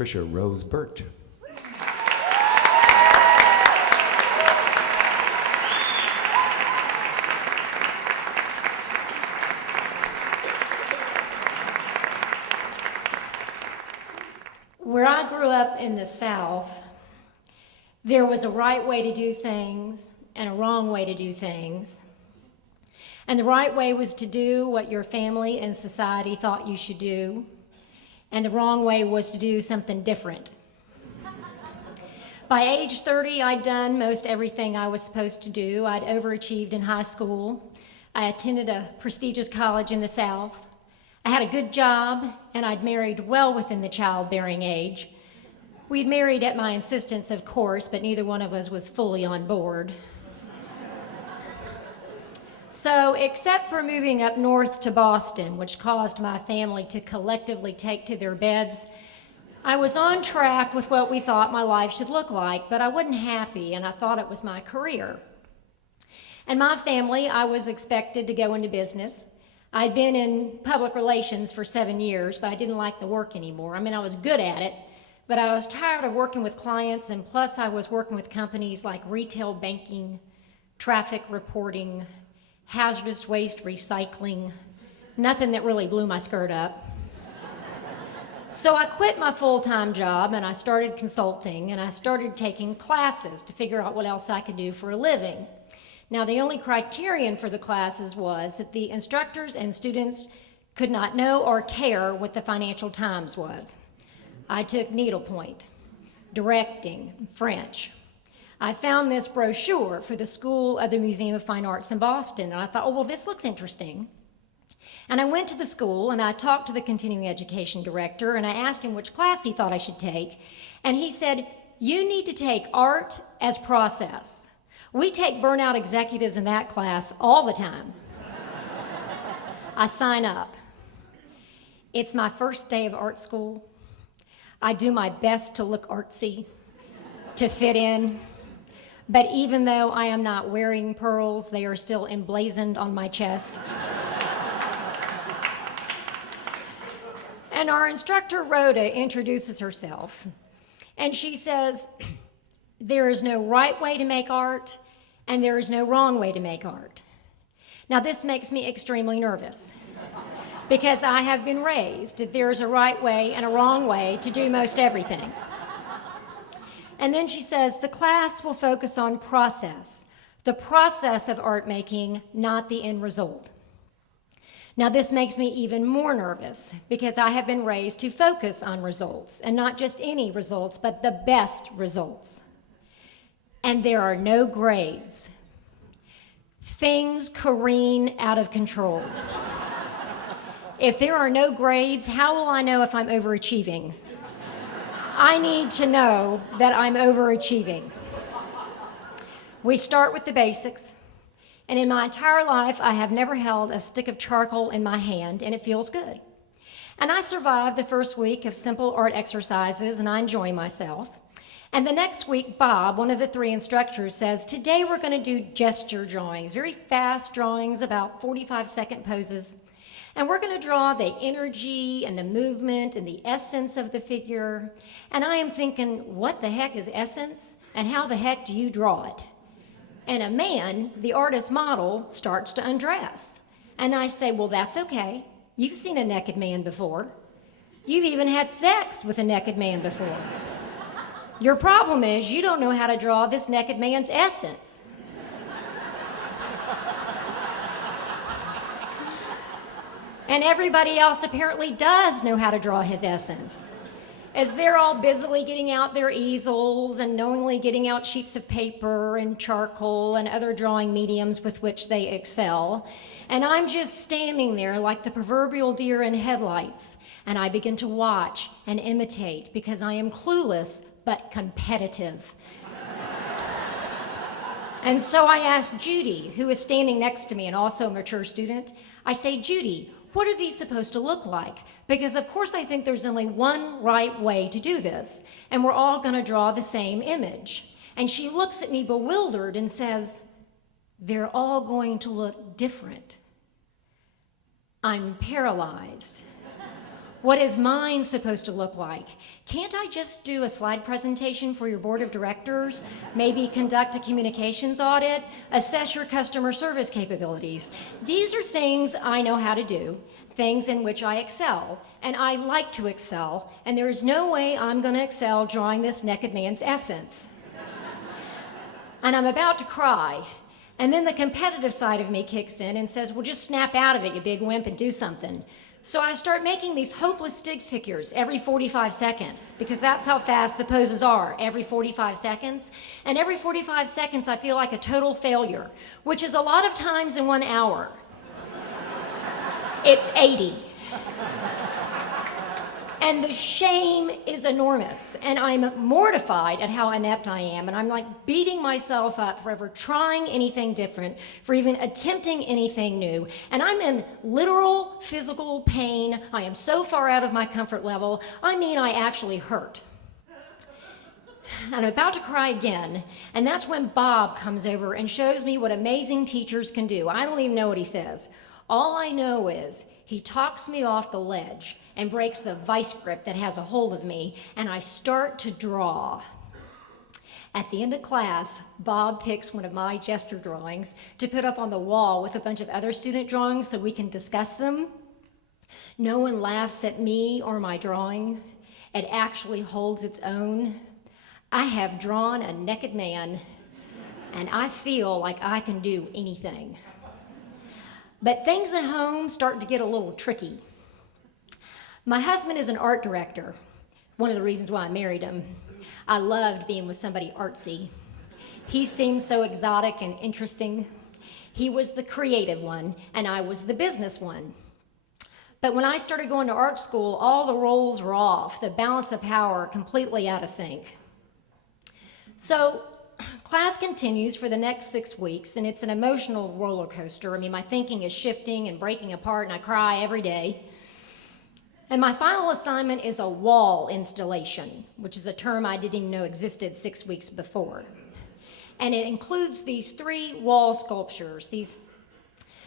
Tricia Rose Burt. Where I grew up in the South, there was a right way to do things and a wrong way to do things. And the right way was to do what your family and society thought you should do, and the wrong way was to do something different. By age 30, I'd done most everything I was supposed to do. I'd overachieved in high school. I attended a prestigious college in the South. I had a good job, and I'd married well within the childbearing age. We'd married at my insistence, of course, but neither one of us was fully on board. So, except for moving up north to Boston, which caused my family to collectively take to their beds, I was on track with what we thought my life should look like, but I wasn't happy, and I thought it was my career. And my family, I was expected to go into business. I'd been in public relations for 7 years, but I didn't like the work anymore. I mean, I was good at it, but I was tired of working with clients, and plus I was working with companies like retail banking, traffic reporting, hazardous waste recycling, nothing that really blew my skirt up. So I quit my full-time job and I started consulting, and I started taking classes to figure out what else I could do for a living. Now, the only criterion for the classes was that the instructors and students could not know or care what the Financial Times was. I took needlepoint, directing, French. I found this brochure for the School of the Museum of Fine Arts in Boston, and I thought, oh, well, this looks interesting. And I went to the school, and I talked to the continuing education director, and I asked him which class he thought I should take, and he said, you need to take art as process. We take burnout executives in that class all the time. I sign up. It's my first day of art school. I do my best to look artsy, to fit in. But even though I am not wearing pearls, they are still emblazoned on my chest. And our instructor, Rhoda, introduces herself. And she says, there is no right way to make art, and there is no wrong way to make art. Now, this makes me extremely nervous, because I have been raised that there is a right way and a wrong way to do most everything. And then she says, the class will focus on process, the process of art making, not the end result. Now, this makes me even more nervous because I have been raised to focus on results, and not just any results, but the best results. And there are no grades. Things careen out of control. If there are no grades, how will I know if I'm overachieving? I need to know that I'm overachieving. We start with the basics, and in my entire life, I have never held a stick of charcoal in my hand, and it feels good. And I survived the first week of simple art exercises, and I enjoy myself. And the next week, Bob, one of the 3 instructors, says, today we're going to do gesture drawings, very fast drawings, about 45-second poses. And we're going to draw the energy and the movement and the essence of the figure. And I am thinking, what the heck is essence? And how the heck do you draw it? And a man, the artist model, starts to undress. And I say, well, that's okay. You've seen a naked man before. You've even had sex with a naked man before. Your problem is you don't know how to draw this naked man's essence. And everybody else apparently does know how to draw his essence. As they're all busily getting out their easels and knowingly getting out sheets of paper and charcoal and other drawing mediums with which they excel. And I'm just standing there like the proverbial deer in headlights. And I begin to watch and imitate because I am clueless but competitive. And so I asked Judy, who is standing next to me and also a mature student, I say, Judy, what are these supposed to look like? Because of course I think there's only one right way to do this, and we're all going to draw the same image. And she looks at me bewildered and says, they're all going to look different. I'm paralyzed. What is mine supposed to look like? Can't I just do a slide presentation for your board of directors? Maybe conduct a communications audit? Assess your customer service capabilities? These are things I know how to do, things in which I excel, and I like to excel, and there is no way I'm going to excel drawing this naked man's essence. And I'm about to cry, and then the competitive side of me kicks in and says, well, just snap out of it, you big wimp, and do something. So I start making these hopeless stick figures every 45 seconds, because that's how fast the poses are, every 45 seconds. And every 45 seconds, I feel like a total failure, which is a lot of times in 1 hour. It's 80. And the shame is enormous, and I'm mortified at how inept I am, and I'm like beating myself up for ever trying anything different, for even attempting anything new, and I'm in literal physical pain. I am so far out of my comfort level, I mean I actually hurt. And I'm about to cry again, and that's when Bob comes over and shows me what amazing teachers can do. I don't even know what he says. All I know is he talks me off the ledge and breaks the vice grip that has a hold of me, and I start to draw. At the end of class, Bob picks one of my gesture drawings to put up on the wall with a bunch of other student drawings so we can discuss them. No one laughs at me or my drawing. It actually holds its own. I have drawn a naked man, and I feel like I can do anything. But things at home start to get a little tricky. My husband is an art director, one of the reasons why I married him. I loved being with somebody artsy. He seemed so exotic and interesting. He was the creative one, and I was the business one. But when I started going to art school, all the roles were off, the balance of power completely out of sync. So class continues for the next 6 weeks, and it's an emotional roller coaster. I mean, my thinking is shifting and breaking apart, and I cry every day. And my final assignment is a wall installation, which is a term I didn't even know existed 6 weeks before. And it includes these 3 wall sculptures, these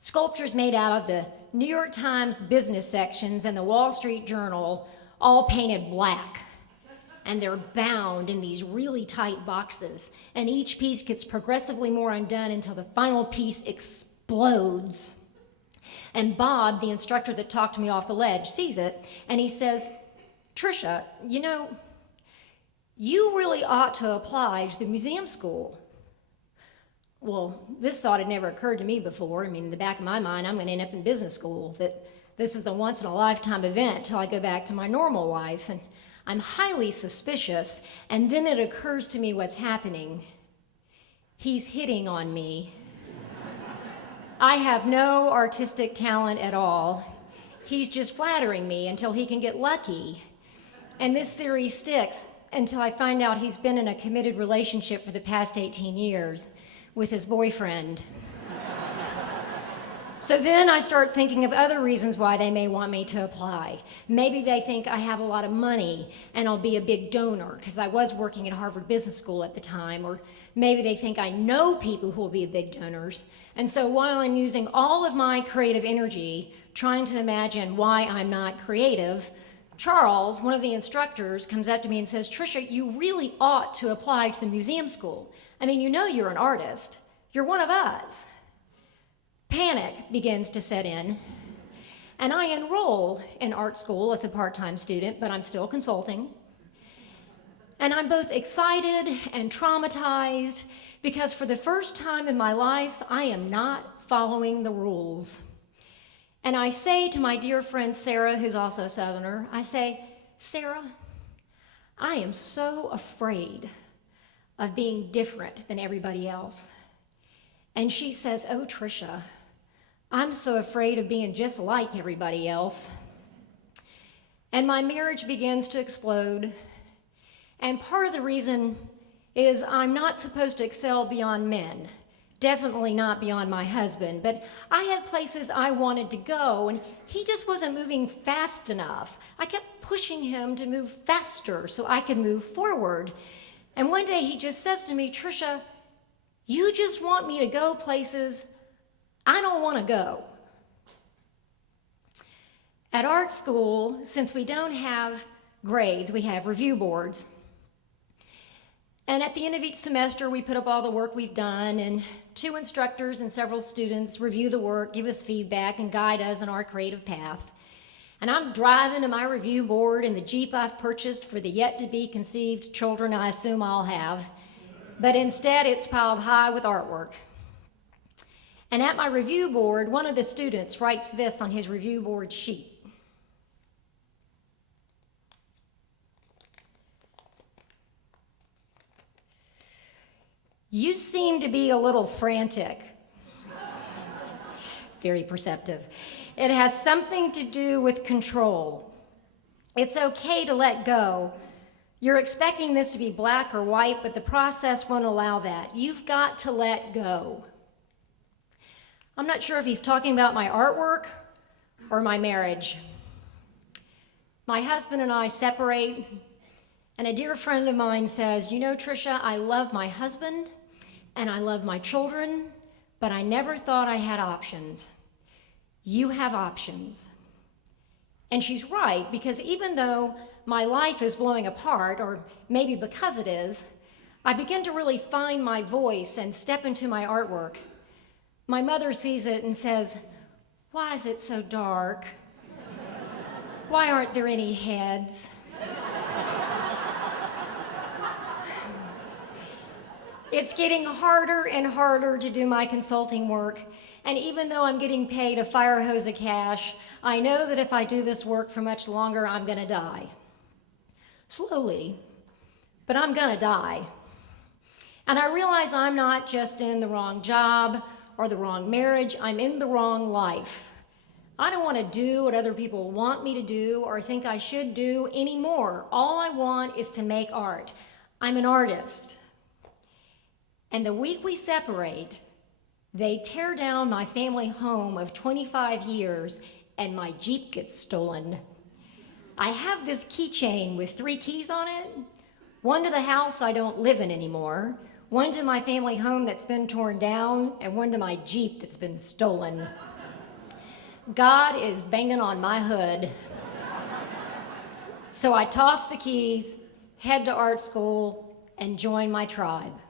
sculptures made out of the New York Times business sections and the Wall Street Journal, all painted black. And they're bound in these really tight boxes. And each piece gets progressively more undone until the final piece explodes. And Bob, the instructor that talked me off the ledge, sees it, and he says, Tricia, you know, you really ought to apply to the museum school. Well, this thought had never occurred to me before. I mean, in the back of my mind, I'm going to end up in business school, that this is a once-in-a-lifetime event till I go back to my normal life. And I'm highly suspicious, and then it occurs to me what's happening. He's hitting on me. I have no artistic talent at all. He's just flattering me until he can get lucky. And this theory sticks until I find out he's been in a committed relationship for the past 18 years with his boyfriend. So then I start thinking of other reasons why they may want me to apply. Maybe they think I have a lot of money and I'll be a big donor because I was working at Harvard Business School at the time, or maybe they think I know people who will be big donors. And so while I'm using all of my creative energy trying to imagine why I'm not creative, Charles, one of the instructors, comes up to me and says, Tricia, you really ought to apply to the museum school. I mean, you know you're an artist. You're one of us. Panic begins to set in, and I enroll in art school as a part-time student, but I'm still consulting. And I'm both excited and traumatized because for the first time in my life, I am not following the rules. And I say to my dear friend Sarah, who's also a Southerner, I say, Sarah, I am so afraid of being different than everybody else. And she says, oh, Tricia, I'm so afraid of being just like everybody else. And my marriage begins to explode. And part of the reason is I'm not supposed to excel beyond men, definitely not beyond my husband, but I had places I wanted to go, and he just wasn't moving fast enough. I kept pushing him to move faster so I could move forward. And one day he just says to me, Tricia, you just want me to go places I don't want to go. At art school, since we don't have grades, we have review boards. And at the end of each semester, we put up all the work we've done, and 2 instructors and several students review the work, give us feedback, and guide us in our creative path. And I'm driving to my review board in the Jeep I've purchased for the yet-to-be-conceived children I assume I'll have, but instead it's piled high with artwork. And at my review board, one of the students writes this on his review board sheet. "You seem to be a little frantic." Very perceptive. "It has something to do with control. It's okay to let go. You're expecting this to be black or white, but the process won't allow that. You've got to let go." I'm not sure if he's talking about my artwork or my marriage. My husband and I separate, and a dear friend of mine says, "You know, Tricia, I love my husband and I love my children, but I never thought I had options. You have options." And she's right, because even though my life is blowing apart, or maybe because it is, I begin to really find my voice and step into my artwork. My mother sees it and says, "Why is it so dark? Why aren't there any heads?" It's getting harder and harder to do my consulting work, and even though I'm getting paid a fire hose of cash, I know that if I do this work for much longer, I'm gonna die. Slowly, but I'm gonna die. And I realize I'm not just in the wrong job or the wrong marriage, I'm in the wrong life. I don't want to do what other people want me to do or think I should do anymore. All I want is to make art. I'm an artist. And the week we separate, they tear down my family home of 25 years and my Jeep gets stolen. I have this keychain with 3 keys on it, one to the house I don't live in anymore, one to my family home that's been torn down, and one to my Jeep that's been stolen. God is banging on my hood. So I toss the keys, head to art school, and join my tribe.